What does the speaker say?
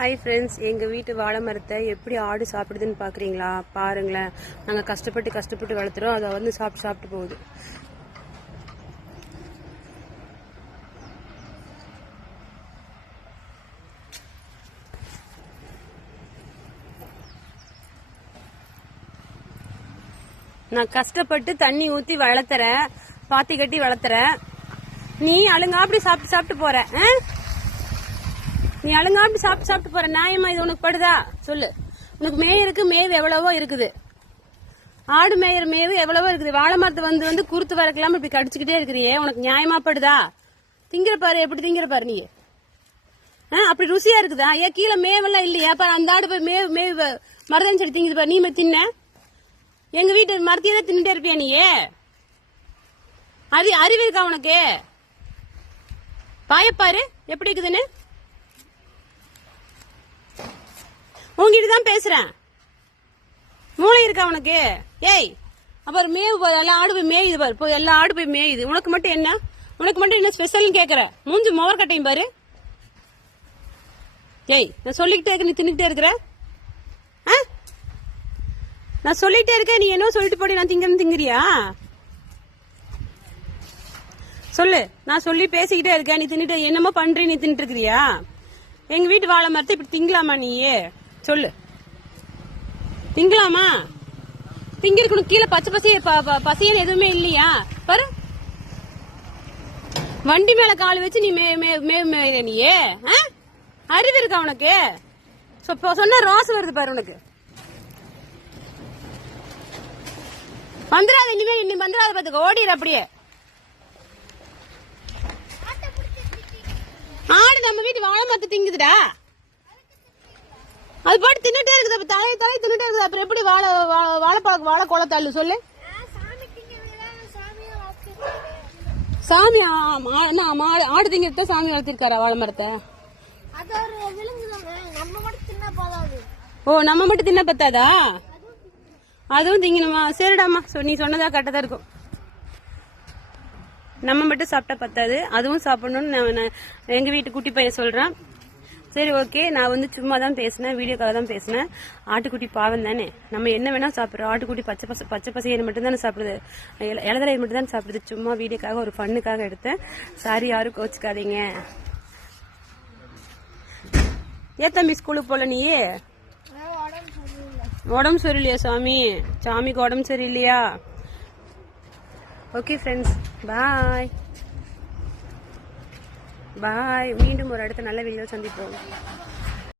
Hi friends எங்கள் வீட்டு வாழை மரத்தை எப்படி ஆடு சாப்பிடுதுன்னு பார்க்குறீங்களா பாருங்களேன். நாங்கள் கஷ்டப்பட்டு கஷ்டப்பட்டு வளர்த்துறோம். அதை வந்து சாப்பிட்டு சாப்பிட்டு போகுது. நான் கஷ்டப்பட்டு தண்ணி ஊற்றி வளர்த்துறேன். பாத்தி கட்டி வளர்த்துறேன். நீ அழுங்காப்படி சாப்பிட்டு சாப்பிட்டு போற. நீ அழுங்காப்படி சாப்பிட்டு சாப்பிட்டு போற நியாயமா இது உனக்கு படுதா? சொல்லு. உனக்கு மேயருக்கு மேவு எவ்வளவோ இருக்குது. ஆடு மேயர் மேவு எவ்வளவோ இருக்குது. வாழை மரத்தை வந்து வந்து குறுத்து வரக்கெல்லாம் இப்படி கடிச்சுக்கிட்டே இருக்கிறியே. உனக்கு நியாயமா படுதா? திங்கிற பாரு எப்படி திங்கிற பாரு நீ. ஆ, அப்படி ருசியா இருக்குதா? ஏன் கீழே மேவெல்லாம் இல்லையா? பாரு அந்த ஆடு போய் மேவு மேவு மருதம் செடி திங்குது பாரு. நீ தின்ன? எங்க வீட்டு மரத்தையே தான் தின்னுட்டே இருப்பியா நீ? அறி அறிவு இருக்கா உனக்கு? பாயப்பாரு எப்படி இருக்குதுன்னு? உங்ககிட்ட தான் பேசுறேன். மூளை இருக்கா உனக்கு? ஏய் அப்புறம் மேவு பாரு எல்லா ஆடு போய் மேயுது பாரு. போய் எல்லா ஆடு போய் மேயுது. உனக்கு மட்டும் என்ன? உனக்கு மட்டும் என்ன ஸ்பெஷல்னு கேட்குற மூஞ்சி மோர் கட்டையும் பாரு. ஏய் நான் சொல்லிக்கிட்டே இருக்க நீ தின்னுக்கிட்டே இருக்கிற? ஆ? நான் சொல்லிட்டே இருக்கேன் நீ என்ன சொல்லிட்டு போடி நான் திங்கன்னு திங்குறியா? சொல்லு நான் சொல்லி பேசிக்கிட்டே இருக்கேன் நீ தின்னுட்டு என்னமோ பண்றீ நீ தின்னுட்டு இருக்கிறியா? எங்க வீட்டு வாழை மரத்தை இப்படி திங்கலாமா நீயே? சொல்லு. திங்கலாமா? திங்கிருக்கணும். கீழே பச்சை பசிய ப- ப- பசியல் எதுவுமே இல்லையா? பாரு. வண்டி மேல கால் வச்சு நீ மே நீயே ஆ? அறிவு இருக்கா உனக்கு? சொ- இப்போ சொன்ன ரோஸ் வருது பாரு உனக்கு. வந்துடாத இனிமே இனி வந்துடாத பாத்துக்க. ஓடிடு அப்படியே. ஆடு நம்ம வீட்டு வாழை மரத்து திங்குதுடா. அது பாட்டு தின்னுட்டே இருக்குது அப்ப தலையை தலையை தின்னுட்டே இருக்குது. அப்புறம் எப்படி வாழை வாழைப்பழம் வாழை குளத்தாள் சொல்லு. சாமி ஆ- மா- என்ன, மா- ஆடு திங்கிறத சாமி வளர்த்திருக்காரா வாழை மரத்தை? ஓ நம்ம மட்டும் தின்ன பத்தாதா? அதுவும் திங்கணுமா? சரிடாம்மா சொ- நீ சொன்னதா கரெக்டாக இருக்கும். நம்ம மட்டும் சாப்பிட்டா பத்தாது. அதுவும் சாப்பிடணும்னு நான் நான் எங்க வீட்டு குட்டி பையன் சொல்றான். சரி ஓகே நான் வந்து சும்மா தான் பேசினேன் வீடியோக்காக தான் பேசினேன். ஆட்டுக்குட்டி பாவம் தானே. நம்ம என்ன வேணால் சாப்பிட்றோம். ஆட்டுக்குட்டி பச்சை பச பச்சை பசையை மட்டும் தானே சாப்பிடுது. இல- இலதலை மட்டும் தானே சாப்பிடுது. சும்மா வீடியோக்காக ஒரு ஃபண்ணுக்காக எடுத்தேன். சாரி யாரும் கோச்சிக்காதீங்க. ஏன் தம்பி ஸ்கூலுக்கு போகல நீயே உடம்பு சரியில்லையா சாமி? சாமிக்கு உடம்பு சரியில்லையா? Okay friends bye bye. மீண்டும் ஒரு அடுத்த நல்ல வீடியோ சந்திப்போம்.